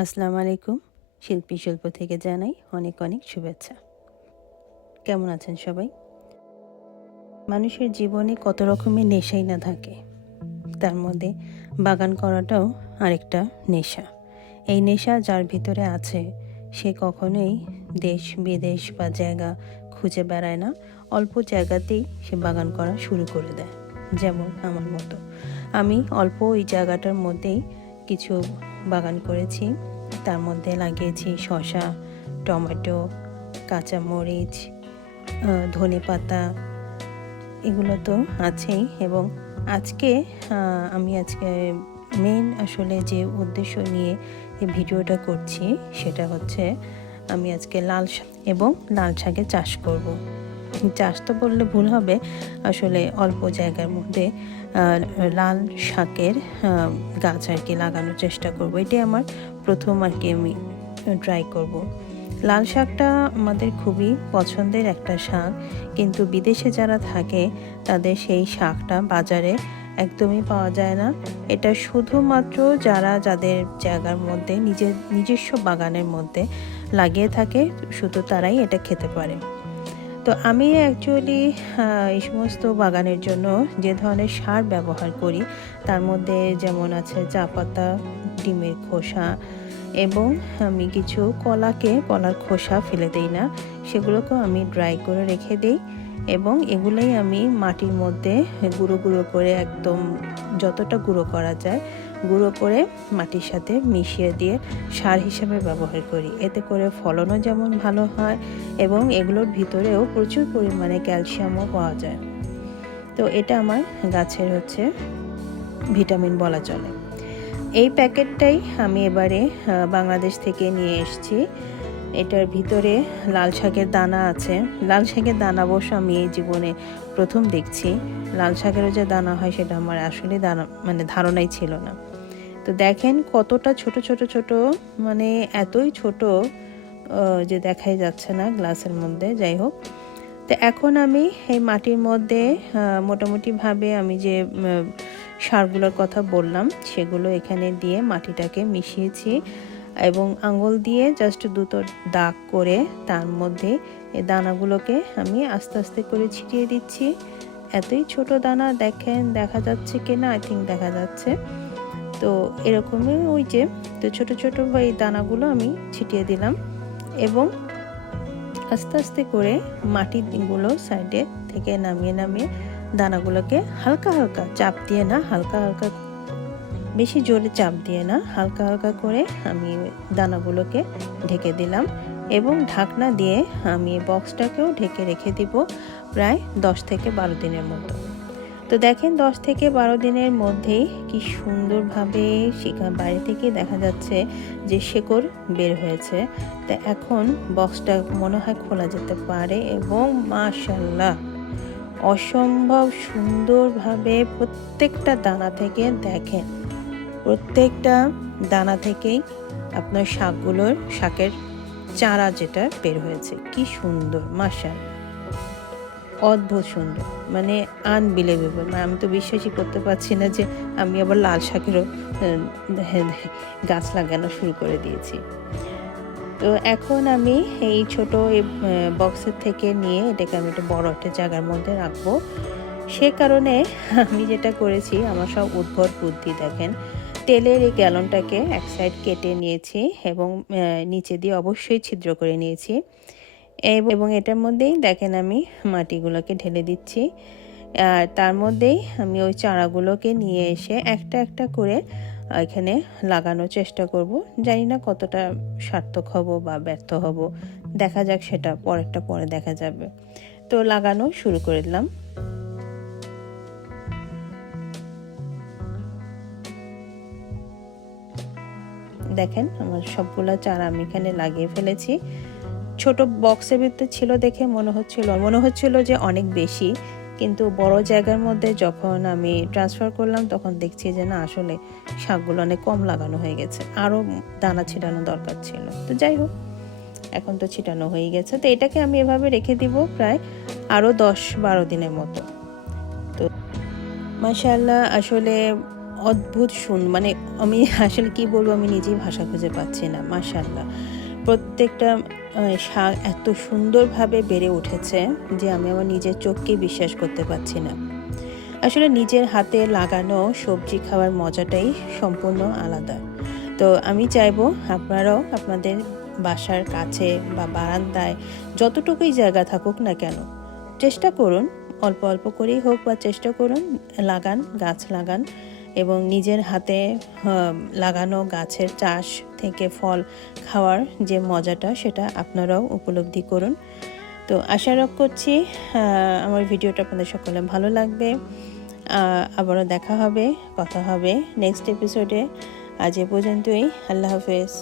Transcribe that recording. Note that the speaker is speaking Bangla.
আসসালামু আলাইকুম। শিল্পী শিল্প থেকে জানাই অনেক অনেক শুভেচ্ছা। কেমন আছেন সবাই? মানুষের জীবনে কত রকমের নেশাই না থাকে, তার মধ্যে বাগান করাটাও আরেকটা নেশা। এই নেশা যার ভিতরে আছে সে কখনোই দেশ বিদেশ বা জায়গা খুঁজে বেড়ায় না, অল্প জায়গাতেই সে বাগান করা শুরু করে দেয়। যেমন আমার মতো, আমি অল্প ওই জায়গাটার মধ্যেই কিছু বাগান করেছি। তার মধ্যে লাগিয়েছি শসা, টমেটো, কাঁচামরিচ, ধনেপাতা, এগুলো তো আছেই। এবং আজকে আমি মেন আসলে যে উদ্দেশ্য নিয়ে এই ভিডিওটা করছি সেটা হচ্ছে আমি আজকে লাল শাক এবং লাল শাকের চাষ করব। চাষ তো বললে ভুল হবে, আসলে অল্প জায়গার মধ্যে লাল শাকের গাছ আর কি লাগানোর চেষ্টা করব। এটাই আমার প্রথম আর কি আমি ট্রাই করব। লাল শাকটা আমাদের খুবই পছন্দের একটা শাক, কিন্তু বিদেশে যারা থাকে তাদের সেই শাকটা বাজারে একদমই পাওয়া যায় না। এটা শুধুমাত্র যাদের জায়গার মধ্যে নিজস্ব বাগানের মধ্যে লাগিয়ে থাকে শুধু তারাই এটা খেতে পারে। তো আমি অ্যাকচুয়ালি এই সমস্ত বাগানের জন্য যে ধরনের সার ব্যবহার করি তার মধ্যে যেমন আছে চা পাতা, ডিমের খোসা, এবং আমি কিছু কলার খোসা ফেলে দেই না, সেগুলোকেও আমি ড্রাই করে রেখে দিই। এবং এগুলোই আমি মাটির মধ্যে গুঁড়ো গুঁড়ো করে, একদম যতটা গুঁড়ো করা যায় গুঁড়ো করে মাটির সাথে মিশিয়ে দিয়ে সার হিসেবে ব্যবহার করি। এতে করে ফলনও যেমন ভালো হয় এবং এগুলোর ভিতরেও প্রচুর পরিমাণে ক্যালসিয়ামও পাওয়া যায়। তো এটা আমার গাছের হচ্ছে ভিটামিন বলা চলে। এই প্যাকেটটাই আমি এবারে বাংলাদেশ থেকে নিয়ে এসেছি। এটার ভিতরে লাল শাকের দানা আছে। লাল শাকের দানা অবশ্য আমি এই জীবনে প্রথম দেখছি। লাল শাকেরও যে দানা হয় সেটা আমার আসলে ধারণাই ছিল না। তো দেখেন কতটা ছোট ছোট ছোট, মানে এতই ছোট যে দেখাই যাচ্ছে না গ্লাসের মধ্যে। যাই হোক, তো এখন আমি এই মাটির মধ্যে মোটামুটিভাবে আমি যে সারগুলোর কথা বললাম সেগুলো এখানে দিয়ে মাটিটাকে মিশিয়েছি এবং আঙুল দিয়ে জাস্ট দুটো দাগ করে তার মধ্যে এই দানাগুলোকে আমি আস্তে আস্তে করে ছিটিয়ে দিচ্ছি। এতই ছোট দানা, দেখেন দেখা যাচ্ছে কিনা, আই থিঙ্ক দেখা যাচ্ছে। তো এরকমই ওই যে তো ছোট ছোট এই দানাগুলো আমি ছিটিয়ে দিলাম এবং আস্তে আস্তে করে মাটিগুলো সাইডে থেকে নামিয়ে নামিয়ে দানাগুলোকে হালকা হালকা চাপ দিয়ে না, হালকা হালকা, বেশি জোরে চাপ দিয়ে না, হালকা হালকা করে আমি দানাগুলোকে ঢেকে দিলাম এবং ঢাকনা দিয়ে আমি বক্সটাকেও ঢেকে রেখে দিব প্রায় 10 থেকে 12 দিনের মতো। তো দেখেন 10 থেকে 12 দিনের মধ্যেই কি সুন্দরভাবে বাইরে থেকে দেখা যাচ্ছে যে শেকড় বের হয়েছে। তো এখন বক্সটা মনে হয় খোলা যেতে পারে এবং মাশাআল্লাহ অসম্ভব সুন্দরভাবে প্রত্যেকটা দানা থেকে দেখেন, প্রত্যেকটা দানা থেকেই আপনার শাকের চারা যেটা বের হয়েছে, কি সুন্দর, মাশাআল্লাহ অদ্ভুত সুন্দর, মানে আনবিলিভেবল। আমি তো বিশ্বাসই করতে পারছি না যে আমি আবার লাল শাকেরও গাছ লাগানো শুরু করে দিয়েছি। তো এখন আমি এই ছোট বক্সের থেকে নিয়ে এটাকে আমি একটা বড় একটা জায়গার মধ্যে রাখবো। সে কারণে আমি যেটা করেছি, আমার সব উদ্ভট বুদ্ধি দেখেন। তেলের এই গ্যালনটাকে এক সাইড কেটে নিয়েছি এবং নিচে দিয়ে অবশ্যই ছিদ্র করে নিয়েছি এবং এটার মধ্যেই দেখেন আমি মাটিগুলোকে ঢেলে দিচ্ছি। আর তার মধ্যেই আমি ওই চারাগুলোকে নিয়ে এসে একটা একটা করে এখানে লাগানোর চেষ্টা করব। জানি না কতটা সার্থক হব বা ব্যর্থ হব, দেখা যাক, সেটা পরে দেখা যাবে। তো লাগানো শুরু করে দিলাম। দেখেন আমার সবগুলা চারা আমি এখানে লাগিয়ে ফেলেছি। ছোট বক্সের ভিতরে ছিল দেখে মনে হচ্ছিল যে অনেক বেশি, কিন্তু বড় জায়গার মধ্যে যখন আমি ট্রান্সফার করলাম তখন দেখছি যে না, আসলে শাকগুলো অনেক কম লাগানো হয়ে গেছে, আরও দানা ছিটানো দরকার ছিল। তো যাই হোক, এখন তো ছিটানো হয়ে গেছে। তো এটাকে আমি এভাবে রেখে দিব প্রায় আরও 10-12 দিনের মতো। তো মাশাআল্লাহ আসলে অদ্ভুত মানে আমি আসলে কি বলবো, আমি নিজেই ভাষা খুঁজে পাচ্ছি না। মাশাআল্লাহ, প্রত্যেকটা শাক এত সুন্দরভাবে বেড়ে উঠেছে যে আমি আমার নিজের চোখকেই বিশ্বাস করতে পারছি না। আসলে নিজের হাতে লাগানো সবজি খাওয়ার মজাটাই সম্পূর্ণ আলাদা। তো আমি চাইবো আপনারাও আপনাদের বাসার কাছে বা বারান্দায় যতটুকুই জায়গা থাকুক না কেন, চেষ্টা করুন, অল্প অল্প করেই হোক বা চেষ্টা করুন, গাছ লাগান এবং নিজের হাতে লাগানো গাছের চাষ থেকে ফল খাওয়ার যে মজাটা সেটা আপনারাও উপলব্ধি করুন। তো আশা করছি আমার ভিডিওটা আপনাদের সকলে ভালো লাগবে। আবারও দেখা হবে, কথা হবে নেক্সট এপিসোডে। আজ এ পর্যন্তই। আল্লাহ হাফেজ।